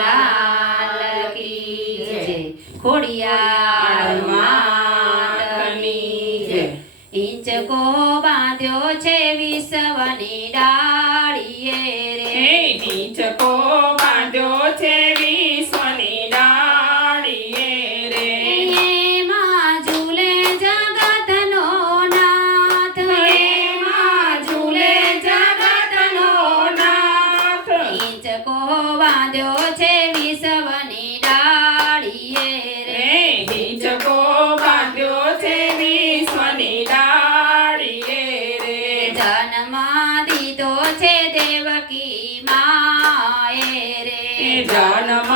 લાલ કી જય ખોડિયાર માતની જય ઈંચકો બાંધ્યો છે વિસવની ડાળીએ રે ઈંચકો બાંધ્યો છે વિશ્વની ડાળીએ રે એમાં ઝૂલે જગતનો નાથ એમાં ઝૂલે જગતનો નાથ ઈંચકો બાંધ્યો છે વિસવની ડાળીએ રે ઈંચકો બાંધ્યો છે વિશ્વની ડાળીએ રે જન્મ દીધો છે દેવકી માએ રે જન્મ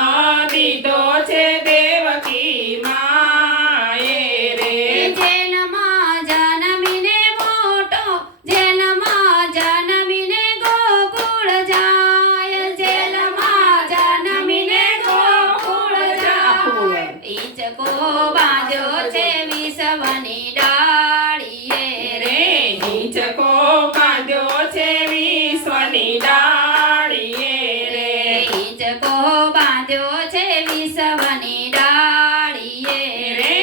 દીધો છે દેવકી માએ રે જેલમાં જન્મીને મોટો જેલમાં જન્મીને ગોકુળ જાય જેલમાં જન્મીને ગોકુળ જાય ઈંચકો બાંધ્યો છે વિસવની ડાળીએ રે ઈંચકો બાંધ્યો છે વિશ્વની ડાળીએ રે ઈંચકો બાંધ્યો છે વિસવની ડાળીએ રે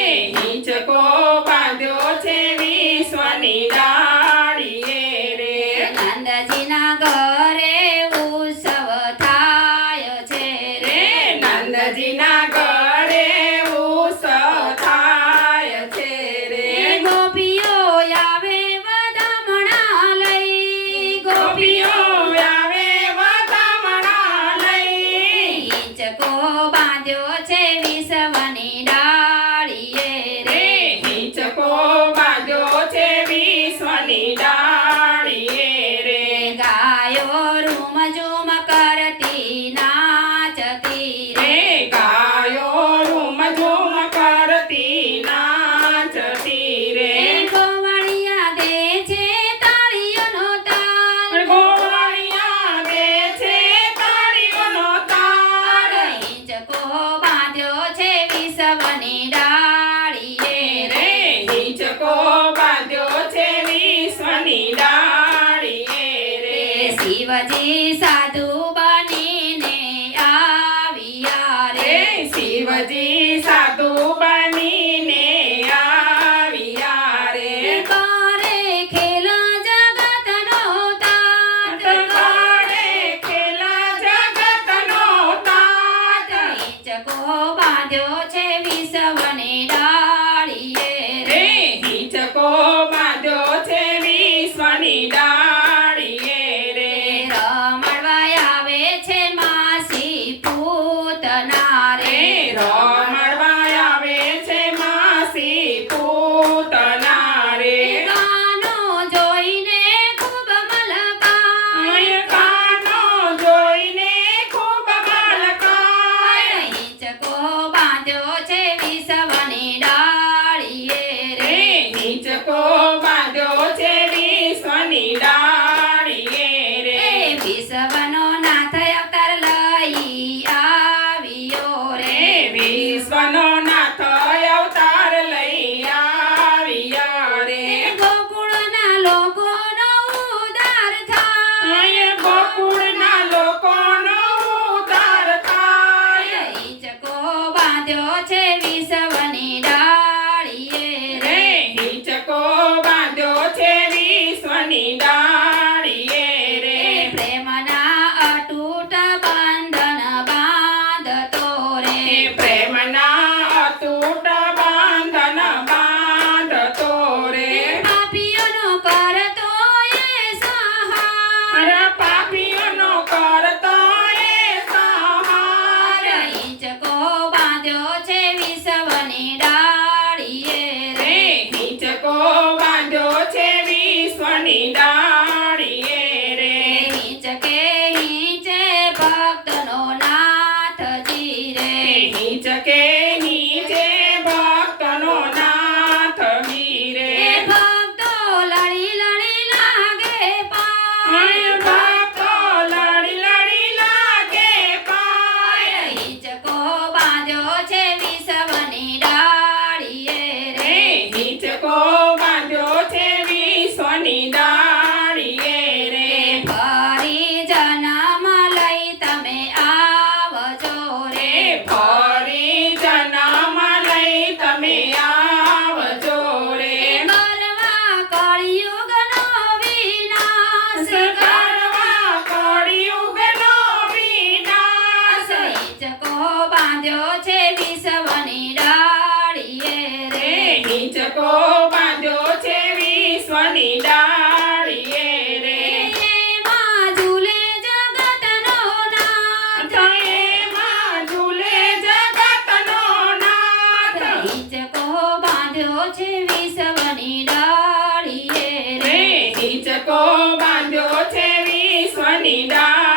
ઈંચકો બાંધ્યો છે વિશ્વની ડાળીએ રે નંદજીના ઘરે ઉત્સવ થાય છે રે નંદજીના ઘરે ઉત્સવ થાય છે રે ગોપીઓ આવે વધામણા લઈ ગોપીઓ આવે વધામણા લઈ ઈંચકો બાંધ્યો છે વિસવની ડાળીએ રે ઈંચકો બાંધ્યો છે વિશ્વની ડાળીએ રે ગાયો રૂમ ઝૂમ કરતી નાચતી રે ગાયો રૂમ ઝૂમ કરતી નાચતી રે ગોવાળિયા દે છે તાળીઓનો તાલ ગોવાળિયા દે છે તાળીઓનો તાળ ઈંચકો બાંધ્યો છે વિસવની ડાળીએ રે ઈંચકો બાંધ્યો છે વિશ્વની ડાળીએ રે શિવજી સાધુ બનીને આવ્યા રે રે શિવજી સાધુ બનીને આવ્યા રે કરે ખેલ જગતનો તાત કાળે ખેલા જગતનો તાત ઈંચકો બાંધ્યો છે વિસવની ડાળીએ રે ઈંચકો બાંધ્યો છે વિશ્વની ડાળીએ રે રમણવા આવે છે માસી પૂતના રે રે રમણવા આવે છે માસી પૂતના રે ગાનો જોઈને ખૂબ મલકાય કાનો જોઈને ખૂબ મલકાય ઈંચકો બાંધ્યો વિશ્વની ડાળીએ રે એમાં ઝૂલે જગતનો નાથ એમાં ઝૂલે જગતનો નાથ હિંચકો બાંધ્યો છે વિશ્વની ડાળીએ રે હિંચકો બાંધ્યો છે વિશ્વની ડાળીએ